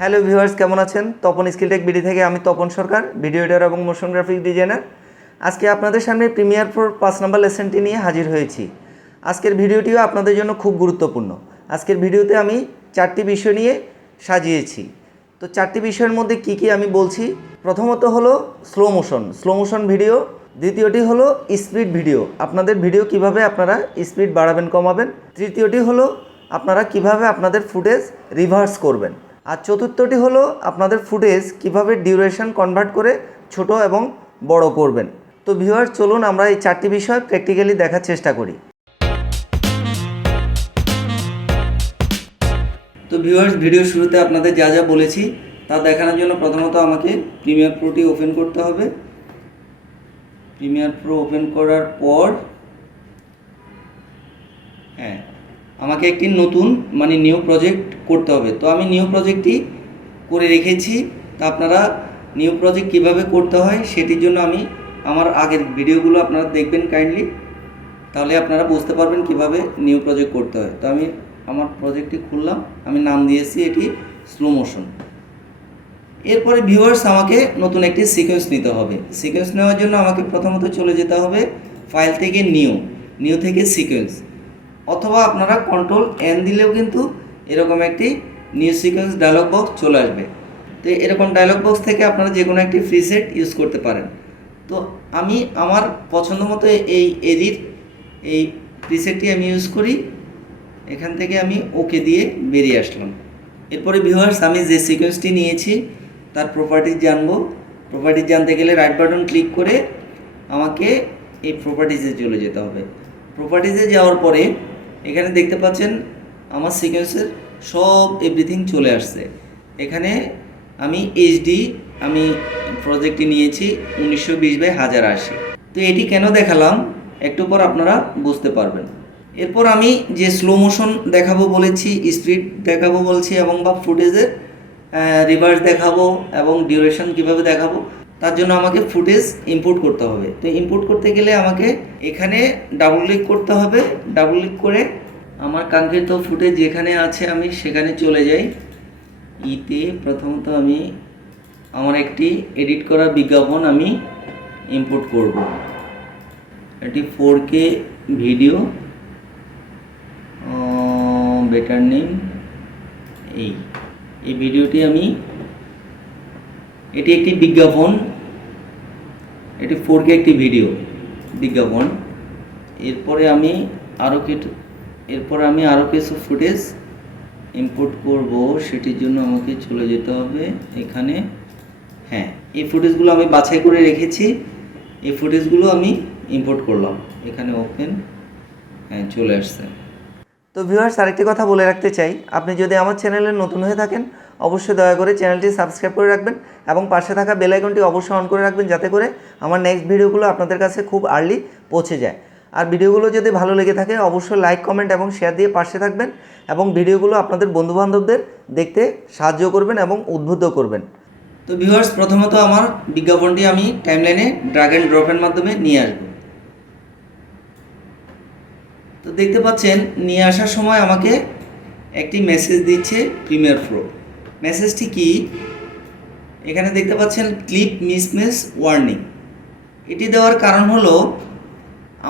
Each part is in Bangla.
হ্যালো ভিউয়ার্স, কেমন আছেন? তপন স্কিলটেক বিডি থেকে আমি তপন সরকার, ভিডিও এডিটর এবং মোশন গ্রাফিক ডিজাইনার। আজকে আপনাদের সামনে প্রিমিয়ার প্রোর 5 নম্বর লেসনটি নিয়ে হাজির হয়েছি। আজকের ভিডিওটিও আপনাদের জন্য খুব গুরুত্বপূর্ণ। আজকের ভিডিওতে আমি 4টি বিষয় নিয়ে সাজিয়েছি। তো 4টি বিষয়ের মধ্যে কি কি আমি বলছি। প্রথমত হলো স্লো মোশন ভিডিও। দ্বিতীয়টি হলো স্পিড ভিডিও, আপনাদের ভিডিও কিভাবে আপনারা স্পিড বাড়াবেন কমাবেন। তৃতীয়টি হলো আপনারা কিভাবে আপনাদের ফুটেজ রিভার্স করবেন। আর চতুর্থটি হলো আপনাদের ফুটেজ কিভাবে ডিউরেশন কনভার্ট করে ছোট এবং বড় করবেন। তো ভিউয়ার্স, চলুন আমরা এই 4টি বিষয় প্র্যাকটিক্যালি দেখার চেষ্টা করি। তো ভিউয়ার্স, ভিডিও শুরুতে আপনাদের যা যা বলেছি তা দেখানোর জন্য প্রথমত আমাকে প্রিমিয়ার প্রোটি ওপেন করতে হবে। প্রিমিয়ার প্রো ওপেন করার পর আমাকে একটি নতুন নিউ প্রজেক্ট করতে হবে। তো আমি নিউ প্রজেক্টটি করে রেখেছি। তা আপনারা নিউ প্রজেক্ট কিভাবে করতে হয় সেটির জন্য আমি আমার আগের ভিডিওগুলো আপনারা দেখবেন কাইন্ডলি, তাহলে আপনারা বুঝতে পারবেন কিভাবে নিউ প্রজেক্ট করতে হয়। তো আমি আমার প্রজেক্টটি খুললাম, আমি নাম দিয়েছি এটি স্লো মোশন। এরপরে ভিউয়ার্স, আমাকে নতুন একটি সিকোয়েন্স নিতে হবে। সিকোয়েন্স নেওয়ার জন্য আমাকে প্রথমত চলে যেতে হবে ফাইল থেকে নিউ থেকে সিকোয়েন্স, অথবা আপনারা Ctrl+N দিলেও কিন্তু এরকম একটি নিউ সিকোয়েন্স ডায়লগ বক্স চলে আসবে। তো এরকম ডায়লগ বক্স থেকে আপনারা যে কোনো একটি প্রিসেট ইউজ করতে পারেন। তো আমি আমার পছন্দ মতো এই প্রিসেটটি আমি ইউজ করি। এখান থেকে আমি ওকে দিয়ে বেরিয়ে আসলাম। এরপরে ভিউয়ার্স, আমি যে সিকোয়েন্সটি নিয়েছি তার প্রপার্টিজ জানবো। প্রপার্টিজ জানতে গেলে রাইট বাটন ক্লিক করে আমাকে এই প্রপার্টিজে চলে যেতে হবে। প্রপার্টিজে যাওয়ার পরে এখানে দেখতে পাচ্ছেন আমার সিকোয়েন্সের সব এভরিথিং চলে আসছে। এখানে আমি আমি প্রজেক্টটি নিয়েছি 1920x1080। তো এটি কেন দেখালাম একটু পর আপনারা বুঝতে পারবেন। এরপর আমি যে স্লো মোশন দেখাবো বলেছি, স্পিড দেখাবো বলছি এবং ফুটেজের রিভার্স দেখাবো এবং ডিউরেশন কিভাবে দেখাবো, তার জন্য আমাকে ফুটেজ ইম্পোর্ট করতে হবে। তো ইম্পোর্ট করতে গেলে আমাকে এখানে ডাবল ক্লিক করতে হবে। ডাবল ক্লিক করে আমার কাঙ্ক্ষিত ফুটেজ যেখানে আছে আমি সেখানে চলে যাই। প্রথমত আমি আমার একটি এডিট করা বিজ্ঞাপন আমি ইম্পোর্ট করব। এটি 4K ভিডিও, বেটার নেম এই ভিডিওটি এটি একটি বিজ্ঞাপন, এটি 4K একটি ভিডিও বিজ্ঞাপন। এরপরে আমি আরও কিছু ফুটেজ ইম্পোর্ট করব। সেটির জন্য আমাকে চলে যেতে হবে এখানে। এই ফুটেজগুলো আমি বাছাই করে রেখেছি। এই ফুটেজগুলো আমি ইম্পোর্ট করলাম, এখানে ওপেন, চলে আসছে। তো ভিউয়ার্স, আরেকটি কথা বলে রাখতে চাই, আপনি যদি আমার চ্যানেলে নতুন হয়ে থাকেন অবশ্যই দয়া করে চ্যানেলটি সাবস্ক্রাইব করে রাখবেন এবং পাশে থাকা বেল আইকনটি অবশ্যই অন করে রাখবেন, যাতে করে আমার নেক্সট ভিডিওগুলো আপনাদের কাছে খুব আর্লি পৌঁছে যায়। আর ভিডিওগুলো যদি ভালো লেগে থাকে অবশ্যই লাইক, কমেন্ট এবং শেয়ার দিয়ে পাশে থাকবেন এবং ভিডিওগুলো আপনাদের বন্ধুবান্ধবদের দেখতে সাহায্য করবেন এবং উদ্বুদ্ধ করবেন। তো ভিউয়ার্স, প্রথমত আমার বিজ্ঞাপনটি আমি টাইমলাইনে ড্র্যাগ অ্যান্ড ড্রপের মাধ্যমে নিয়ে আসব। তো দেখতে পাচ্ছেন নিয়ে আসার সময় আমাকে একটি মেসেজ দিচ্ছে প্রিমিয়ার প্রো। মেসেজটি কি? এখানে দেখতে পাচ্ছেন ক্লিপ মিসম্যাচ ওয়ার্নিং। এটি দেওয়ার কারণ হলো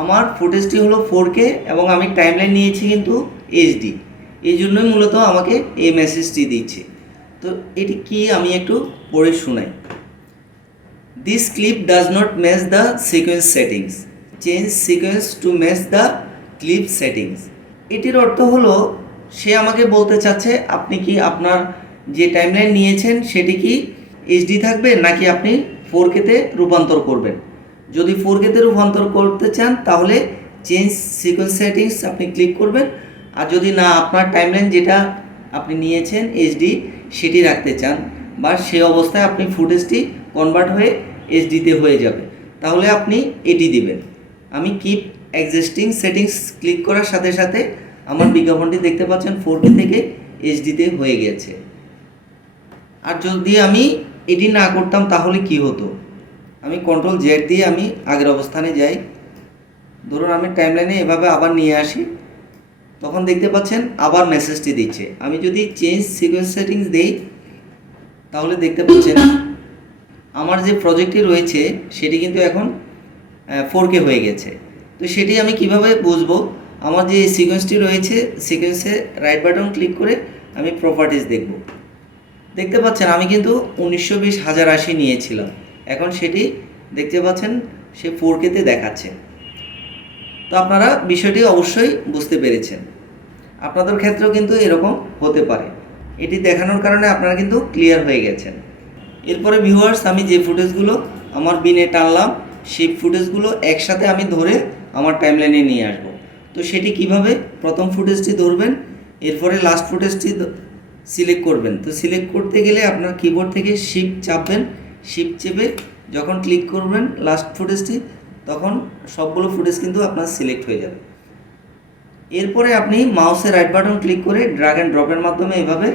আমার ফুটেজটি হলো 4K এবং আমি টাইমলাইন নিয়েছি কিন্তু HD, এই জন্যই মূলত আমাকে এই মেসেজটি দিচ্ছে। তো এটি কি আমি একটু পড়ে শোনাই। This clip does not match the sequence settings, change sequence to match the clip settings. এটির অর্থ হলো সে আমাকে বলতে চাচ্ছে আপনি কি আপনার যে টাইমলাইন নিয়েছেন সেটি কি HD থাকবে নাকি আপনি 4K-তে রূপান্তর করবেন। যদি 4K-তে রূপান্তর করতে চান তাহলে চেঞ্জ সিকোয়েন্স সেটিংস আপনি ক্লিক করবেন। আর যদি না, আপনার টাইমলাইন যেটা আপনি নিয়েছেন HD সেটি রাখতে চান বা সে অবস্থায় আপনি ফুটেজটি কনভার্ট হয়ে HD-তে হয়ে যাবে, তাহলে আপনি এটি দিবেন। আমি কিপ এক্সিস্টিং সেটিংস ক্লিক করার সাথে সাথে আমার বিজ্ঞাপনটি দেখতে পাচ্ছেন 4K থেকে HD-তে হয়ে গেছে। আর যদি আমি এটি না করতাম তাহলে কি হতো? আমি Ctrl+Z দিয়ে আমি আগের অবস্থানে যাই। ধরুন আমি টাইমলাইনে এভাবে আবার নিয়ে আসি। তখন দেখতে পাচ্ছেন আবার মেসেজটি দিচ্ছে। আমি যদি চেঞ্জ সিকোয়েন্স সেটিংস দেই তাহলে দেখতে পাচ্ছেন আমার যে প্রজেক্টটি রয়েছে সেটি কিন্তু এখন 4K হয়ে গেছে। তো সেটি আমি কিভাবে বুঝবো? আমার যে সিকোয়েন্সটি রয়েছে সিকোয়েন্সে রাইট বাটন ক্লিক করে আমি প্রপার্টিজ দেখব। দেখতে পাচ্ছেন আমি কিন্তু 1920/1080 নিয়েছিলাম, এখন সেটি দেখতে পাচ্ছেন সে 4K-তে দেখাচ্ছে। তো আপনারা বিষয়টি অবশ্যই বুঝতে পেরেছেন। আপনাদের ক্ষেত্রেও কিন্তু এরকম হতে পারে। এটি দেখানোর কারণে আপনারা কিন্তু ক্লিয়ার হয়ে গেছেন। এরপরে ভিউয়ার্স, আমি যে ফুটেজগুলো আমার বিনে টানলাম সেই ফুটেজগুলো একসাথে আমি ধরে আমার টাইমলাইনে নিয়ে আসব। তো সেটি কিভাবে? প্রথম ফুটেজটি ধরবেন, এরপরে লাস্ট ফুটেজটি সিলেক্ট করবেন। তো সিলেক্ট করতে গেলে আপনার কিবোর্ড থেকে শিফট চাপবেন, শিফট চেপে যখন ক্লিক করবেন লাস্ট ফুটেজটি, তখন সবগুলো ফুটেজ কিন্তু আপনার সিলেক্ট হয়ে যাবে। এরপরে আপনি মাউসের রাইট বাটন ক্লিক করে ড্র্যাগ অ্যান্ড ড্রপের মাধ্যমে এভাবে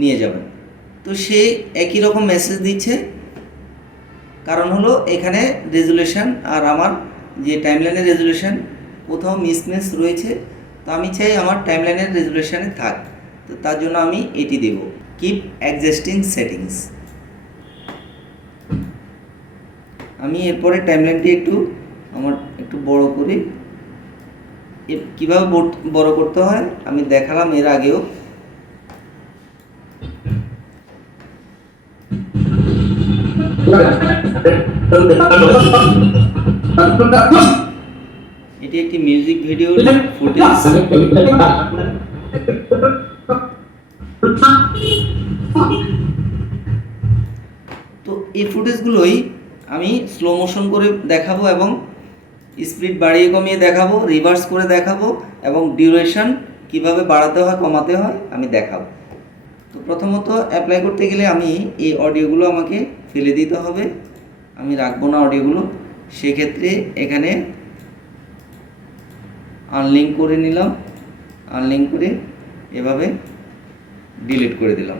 নিয়ে যাবেন। তো সে একই রকম মেসেজ দিচ্ছে, কারণ হলো এখানে রেজুলেশন আর আমার যে টাইমলাইনের রেজুলেশন কোথাও মিসম্যাচ রয়েছে। তো আমি চাই আমার টাইমলাইনের রেজুলেশনে থাক, তো তার জন্য আমি এটি দেব, কিপ অ্যাডজাস্টিং সেটিংস। আমি এরপরে টাইমলাইনটি আমার একটু বড় করি। কীভাবে বড় করতে হয় আমি দেখালাম এর আগেও। এটি একটি মিউজিক ভিডিওর ফুটেজ। তো এই ফুটেজগুলোই আমি স্লো মোশন করে দেখাবো এবং স্পিড বাড়িয়ে কমিয়ে দেখাবো, রিভার্স করে দেখাবো এবং ডিউরেশন কিভাবে বাড়াতে হয় কমাতে হয় আমি দেখাবো। তো প্রথমত অ্যাপ্লাই করতে গেলে আমি এই অডিওগুলো আমাকে ফেলে দিতে হবে, আমি রাখবো না অডিওগুলো। সেক্ষেত্রে এখানে আনলিঙ্ক করে নিলাম, আনলিঙ্ক করে এভাবে ডিলিট করে দিলাম।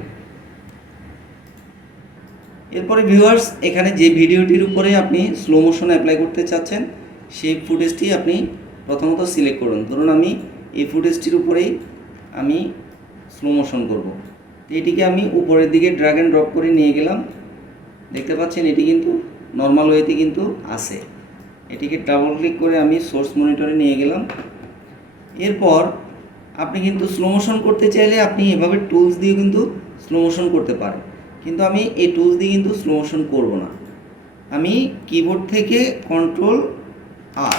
এরপরে ভিউয়ার্স, এখানে যে ভিডিওটির উপরে আপনি স্লো মোশন অ্যাপ্লাই করতে চাচ্ছেন সেই ফুটেজটি আপনি প্রথমত সিলেক্ট করুন। ধরুন আমি এই ফুটেজটির উপরেই আমি স্লো মোশন করব। তো এটিকে আমি উপরের দিকে ড্র্যাগ অ্যান্ড ড্রপ করে নিয়ে গেলাম। দেখতে পাচ্ছেন এটি কিন্তু নর্মাল ওয়েতে কিন্তু আছে। এটিকে ডাবল ক্লিক করে আমি সোর্স মনিটরে নিয়ে গেলাম। এরপর আপনি কিন্তু স্লো মোশন করতে চাইলে আপনি এভাবে টুলস দিয়ে কিন্তু স্লো মোশন করতে পারেন, কিন্তু আমি এই টুলস দিয়ে কিন্তু স্লো মোশন করব না। আমি কিবোর্ড থেকে Ctrl+R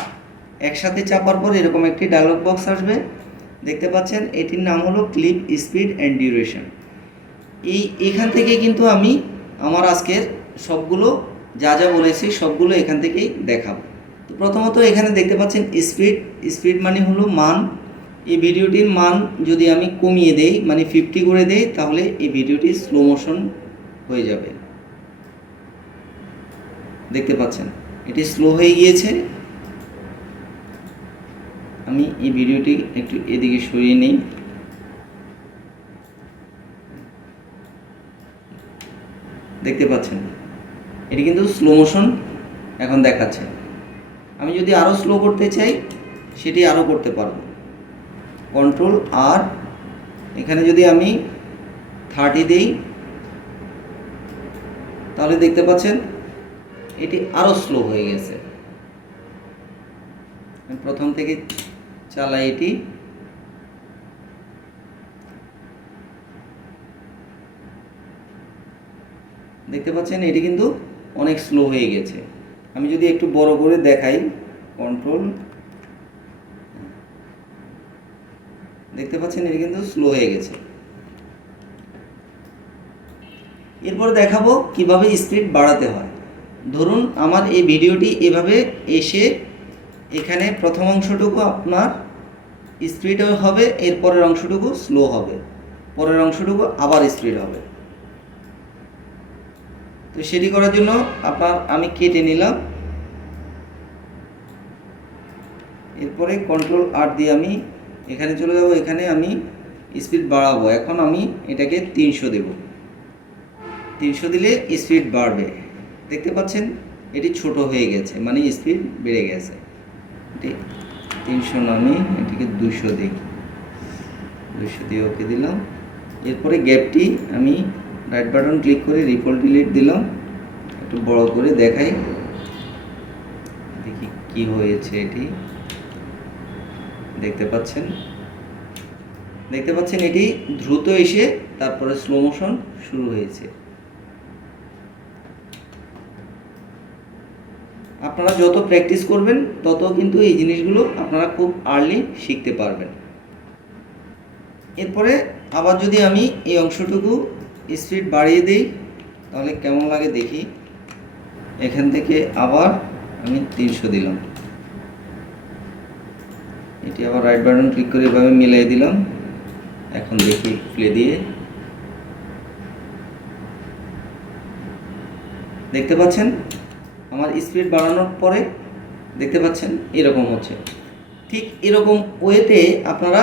একসাথে চাপার পর এরকম একটি ডায়লগ বক্স আসবে, দেখতে পাচ্ছেন এটির নাম হলো ক্লিপ স্পিড অ্যান্ড ডিউরেশন। এখান থেকে কিন্তু আমি আমার আজকের সবগুলো যা যা বলেছি সবগুলো এখান থেকেই দেখাবো। তো প্রথমত এখানে দেখতে পাচ্ছেন স্পিড মানে হলো মান। এই ভিডিওটির মান যদি আমি কমিয়ে দেই মানে 50 করে দেই তাহলে এই ভিডিওটি স্লো মোশন হয়ে যাবে। দেখতে পাচ্ছেন এটি স্লো হয়ে গিয়েছে। আমি এই ভিডিওটি একটু এদিকে সরিয়ে নিই। দেখতে পাচ্ছেন এটি কিন্তু স্লো মোশন এখন দেখাচ্ছে। আমি যদি আরও স্লো করতে চাই সেটি আরও করতে পারবো। Ctrl+R, এখানে যদি আমি 30 দেই তাহলে দেখতে পাচ্ছেন এটি আরও স্লো হয়ে গেছে। আমি প্রথম থেকে চালাই এটি। দেখতে পাচ্ছেন এটি কিন্তু অনেক স্লো হয়ে গেছে। আমি যদি একটু বড় করে দেখাই কন্ট্রোল, দেখতে পাচ্ছেন এটি কিন্তু স্লো হয়ে গেছে। এরপর দেখাবো কিভাবে স্পিড বাড়াতে হয়। ধরুন আমার এই ভিডিওটি এভাবে এসে এখানে প্রথম অংশটুকু আপনার স্পিড হবে, এরপরের অংশটুকু স্লো হবে, পরের অংশটুকু আবার স্পিড হবে। তো সেটি করার জন্য আমি কেটে নিলাম। এরপরে Ctrl+R দিয়ে আমি এখানে চলে যাব, এখানে আমি স্পিড বাড়াবো। এখন আমি এটাকে 300 দেব। 300 দিলে স্পিড বাড়বে। দেখতে পাচ্ছেন এটি ছোট হয়ে গেছে মানে স্পিড বেড়ে গেছে। এটি 300 না, আমি এটিকে 200 দিই। 200 দিয়ে ওকে দিলাম। এরপরে গ্যাপটি আমি রাইট বাটন ক্লিক করে রিপোর্ট ডিলিট দিলাম, একটু বড় করে দেখাই, দেখি কি হয়েছে। এটি দেখতে পাচ্ছেন এটি দ্রুত এসে তারপরে স্লো মোশন শুরু হয়েছে। আপনারা যত প্র্যাকটিস করবেন তত কিন্তু এই জিনিসগুলো আপনারা খুব আর্লি শিখতে পারবেন। এরপরে আবার যদি আমি এই অংশটুকু স্পিড বাড়িয়ে দিই তাহলে কেমন লাগে দেখি। এখান থেকে আবার আমি 300 দিলাম, এটি আবার রাইট বাটন ক্লিক করে এভাবে মিলিয়ে দিলাম। এখন দেখি প্লে দিয়ে, দেখতে পাচ্ছেন আমার স্পিড বাড়ানোর পরে দেখতে পাচ্ছেন এরকম হচ্ছে। ঠিক এরকম ওয়েতে আপনারা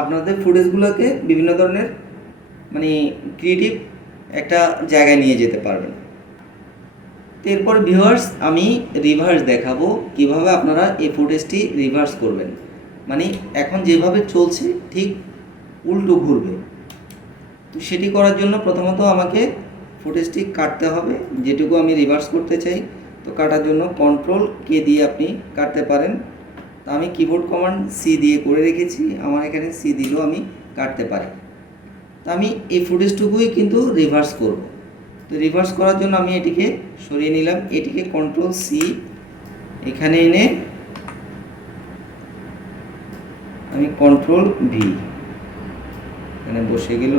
আপনাদের ফুটেজগুলোকে বিভিন্ন ধরনের মানে ক্রিয়েটিভ একটা জায়গায় নিয়ে যেতে পারবেন। এরপর ভিউয়ার্স আমি রিভার্স দেখাবো কিভাবে আপনারা এই ফুটেজটি রিভার্স করবেন, মানে এখন যেভাবে চলছে ঠিক উল্টো ঘুরবে। তো সেটি করার জন্য প্রথমত আমাকে ফুটেজটি কাটতে হবে, যেটুকু আমি রিভার্স করতে চাই। তো কাটার জন্য কন্ট্রোল কে দিয়ে আপনি কাটতে পারেন। তো আমি কিবোর্ড কমান্ড সি দিয়ে করে রেখেছি, আমার এখানে সি দিলেও আমি কাটতে পারি। তো আমি এই ফুটেজটুকুই কিন্তু রিভার্স করব। তো রিভার্স করার জন্য আমি এটিকে সরিয়ে নিলাম, এটিকে কন্ট্রোল সি এখানে এনে আমি কন্ট্রোল ভি এখানে বসে গেল,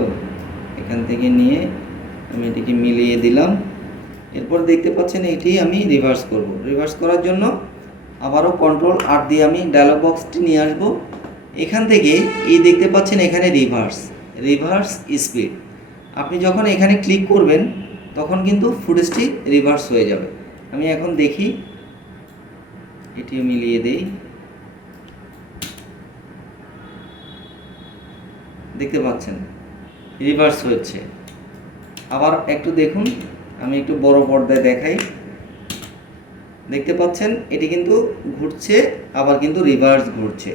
এখান থেকে নিয়ে আমি এটিকে মিলিয়ে দিলাম। এরপর দেখতে পাচ্ছেন এটি আমি রিভার্স করব। রিভার্স করার জন্য আবারও কন্ট্রোল আর দিয়ে আমি ডায়লগ বক্সটি নিয়ে আসব। এখান থেকে এই দেখতে পাচ্ছেন এখানে রিভার্স স্পিড, আপনি যখন এখানে ক্লিক করবেন তখন কিন্তু ফুটেজটি রিভার্স হয়ে যাবে। আমি এখন দেখি, এটিও মিলিয়ে দেই, দেখতে পাচ্ছেন রিভার্স হচ্ছে। আবার একটু দেখুন, আমি একটু বড় পর্দায় দেখাই, দেখতে পাচ্ছেন এটি কিন্তু ঘুরছে আবার কিন্তু রিভার্স ঘুরছে।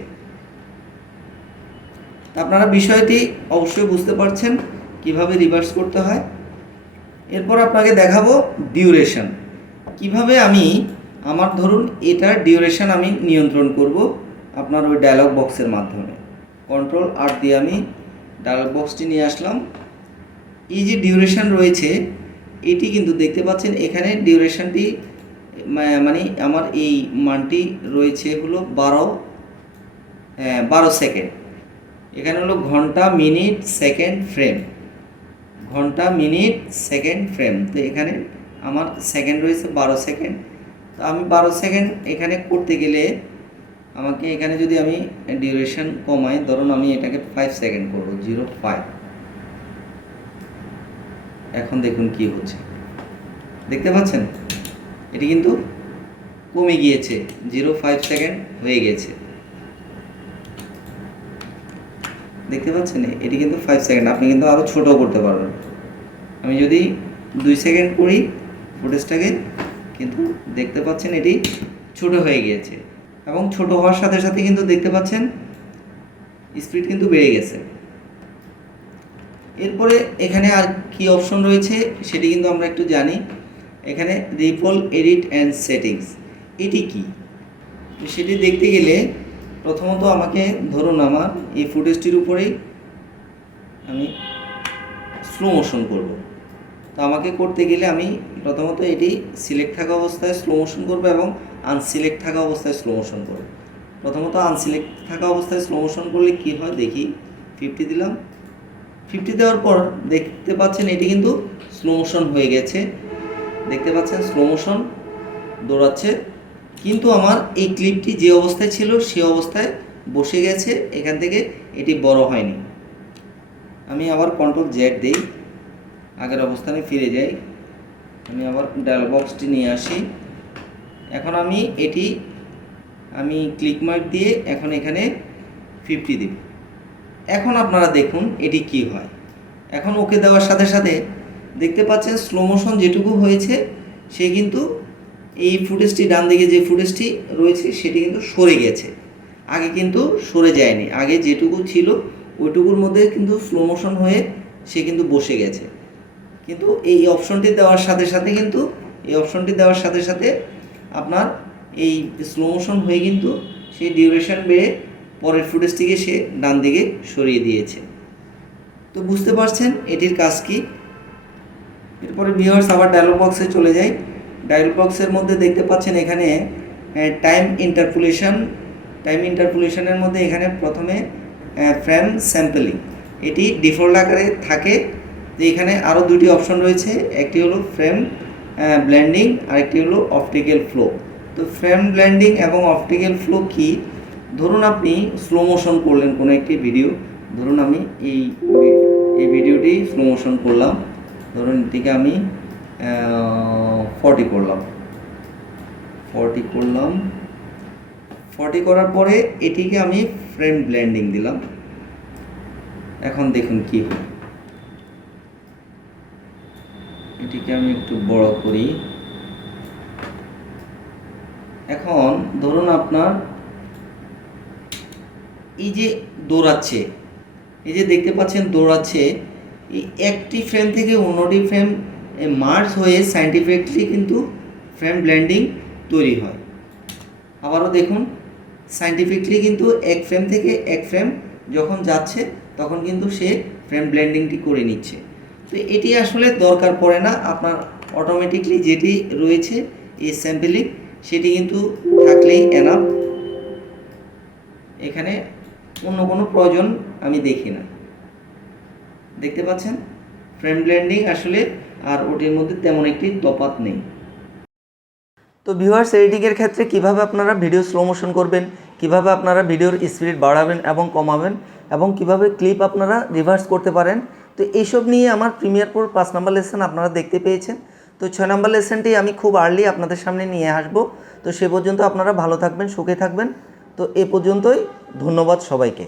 আপনারা বিষয়টি অবশ্যই বুঝতে পারছেন কিভাবে রিভার্স করতে হয়। এরপর আপনাকে দেখাবো ডিউরেশন, কিভাবে আমি আমার ধরুন এটার ডিউরেশন আমি নিয়ন্ত্রণ করব আপনার ওই ডায়লগ বক্সের মাধ্যমে। কন্ট্রোল আর দিয়ে আমি ডায়লগ বক্সটি নিয়ে আসলাম। এই যে ডিউরেশন রয়েছে এটি কিন্তু দেখতে পাচ্ছেন এখানে ডিউরেশনটি মানে আমার এই মানটি রয়েছে হলো 12 সেকেন্ড। এখানে হলো ঘন্টা মিনিট সেকেন্ড ফ্রেম, ঘন্টা মিনিট সেকেন্ড ফ্রেম। তো এখানে আমার সেকেন্ড রয়েছে 12 সেকেন্ড। তো আমি 12 সেকেন্ড এখানে করতে গেলে আমাকে এখানে যদি আমি ডিউরেশন কমাই, ধরুন আমি এটাকে 5 সেকেন্ড করব, 05। এখন দেখুন কি হচ্ছে, দেখতে পাচ্ছেন এটি কিন্তু কমে গিয়েছে, 05 সেকেন্ড হয়ে গেছে। দেখতে পাচ্ছেন এটি কিন্তু 5 সেকেন্ড, আপনি কিন্তু আরও ছোটো করতে পারবেন। আমি যদি 2 সেকেন্ড করি ফুটেজটাকে, কিন্তু দেখতে পাচ্ছেন এটি ছোট হয়ে গিয়েছে, এবং ছোট হওয়ার সাথে সাথে কিন্তু দেখতে পাচ্ছেন স্পিড কিন্তু বেড়ে গেছে। এরপরে এখানে আর কি অপশন রয়েছে সেটি কিন্তু আমরা একটু জানি। এখানে রিপল এডিট অ্যান্ড সেটিংস, এটি কি সেটি দেখতে গেলে প্রথমত আমাকে ধরুন আমার এই ফুটেজটির উপরেই আমি স্লো মোশন করব। তো আমাকে করতে গেলে আমি প্রথমত এটি সিলেক্ট থাকা অবস্থায় স্লো মোশন করব এবং আনসিলেক্ট থাকা অবস্থায় স্লো মোশন করব। প্রথমত আনসিলেক্ট থাকা অবস্থায় স্লো মোশন করলে কী হয় দেখি, 50 দিলাম। 50 দেওয়ার পর দেখতে পাচ্ছেন এটি কিন্তু স্লো মোশন হয়ে গেছে, দেখতে পাচ্ছেন স্লো মোশন দৌড়াচ্ছে, কিন্তু আমার এই ক্লিপটি যে অবস্থায় ছিল সে অবস্থায় বসে গেছে, এখান থেকে এটি বড় হয়নি। আমি আবার কন্ট্রোল জেড দিই, আগের অবস্থানে ফিরে যাই। আমি আবার ডায়লগ বক্সটি নিয়ে আসি। এখন আমি এটি ক্লিক মার্ক দিয়ে এখন এখানে 50 দিই। এখন আপনারা দেখুন এটি কি হয়। এখন ওকে দেওয়ার সাথে সাথে দেখতে পাচ্ছেন স্লো মোশন যেটুকু হয়েছে সে কিন্তু এই ফুটেজটি ডান দিকে যে ফুটেজটি রয়েছে সেটি কিন্তু সরে গেছে, আগে কিন্তু সরে যায়নি। আগে যেটুকু ছিল ওইটুকুর মধ্যে কিন্তু স্লো মোশন হয়ে সে কিন্তু বসে গেছে। কিন্তু এই অপশনটি দেওয়ার সাথে সাথে কিন্তু আপনার এই স্লো মোশন হয়ে কিন্তু সেই ডিউরেশন বেড়ে পরের ফুটেজটিকে সে ডান দিকে সরিয়ে দিয়েছে। তো বুঝতে পারছেন এটির কাজ কি। এরপরে ভিউয়ার্স আবার ডায়লগ বক্সে চলে যাই। ডায়লগ বক্সের মধ্যে দেখতে পাচ্ছেন এখানে টাইম ইন্টারপোলেশনের মধ্যে এখানে প্রথমে ফ্রেম স্যাম্পলিং, এটি ডিফল্ট আকারে থাকে। তো এখানে আরও দুটি অপশন রয়েছে, একটি হলো ফ্রেম ব্লেন্ডিং আর একটি হলো অপটিক্যাল ফ্লো। তো ফ্রেম ব্লেন্ডিং এবং অপটিক্যাল ফ্লো কি, ধরুন আপনি স্লো মোশন করলেন কোনো একটি ভিডিও, ধরুন আমি এই ভিডিওটি স্লো মোশন করলাম, ধরুন এটিকে আমি 40 করলাম। 40 করার পরে এটিকে আমি ফ্রেম ব্লেন্ডিং দিলাম। এখন দেখুন কি হয়, এটিকে আমি একটু বড় করি। এখন ধরুন আপনার এই যে দৌড়াচ্ছে, এই যে দেখতে পাচ্ছেন দৌড়াচ্ছে, এই একটি ফ্রেম থেকে অন্যটি ফ্রেম মার্জ হয়ে সাইন্টিফিকলি কিন্তু ফ্রেম ব্লেন্ডিং তৈরি হয়। আবারও দেখুন সাইন্টিফিকলি কিন্তু এক ফ্রেম থেকে এক ফ্রেম যখন যাচ্ছে তখন কিন্তু সে ফ্রেম ব্লেন্ডিংটি করে নিচ্ছে। তো এটি আসলে দরকার পড়ে না, আপনার অটোমেটিকলি যেটি রয়েছে এই স্যাম্পলিং সেটি কিন্তু থাকলেই এনাফ। এখানে অন্য কোনো প্রয়োজন আমি দেখি না। দেখতে পাচ্ছেন ফ্রেম ব্লেন্ডিং আসলে আর ওটির মধ্যে তেমন একটি তফাৎ নেই। তো ভিউয়ার্স এডিটিংয়ের ক্ষেত্রে কিভাবে আপনারা ভিডিও স্লো মোশন করবেন, কিভাবে আপনারা ভিডিওর স্পিড বাড়াবেন এবং কমাবেন, এবং কিভাবে ক্লিপ আপনারা রিভার্স করতে পারেন, তো এইসব নিয়ে আমার প্রিমিয়ার প্রোর 5 নম্বর লেসন আপনারা দেখতে পেয়েছেন। তো 6 নম্বর লেসনটি আমি খুব আর্লি আপনাদের সামনে নিয়ে আসবো। তো সে পর্যন্ত আপনারা ভালো থাকবেন, সুখে থাকবেন। তো এ পর্যন্তই, ধন্যবাদ সবাইকে।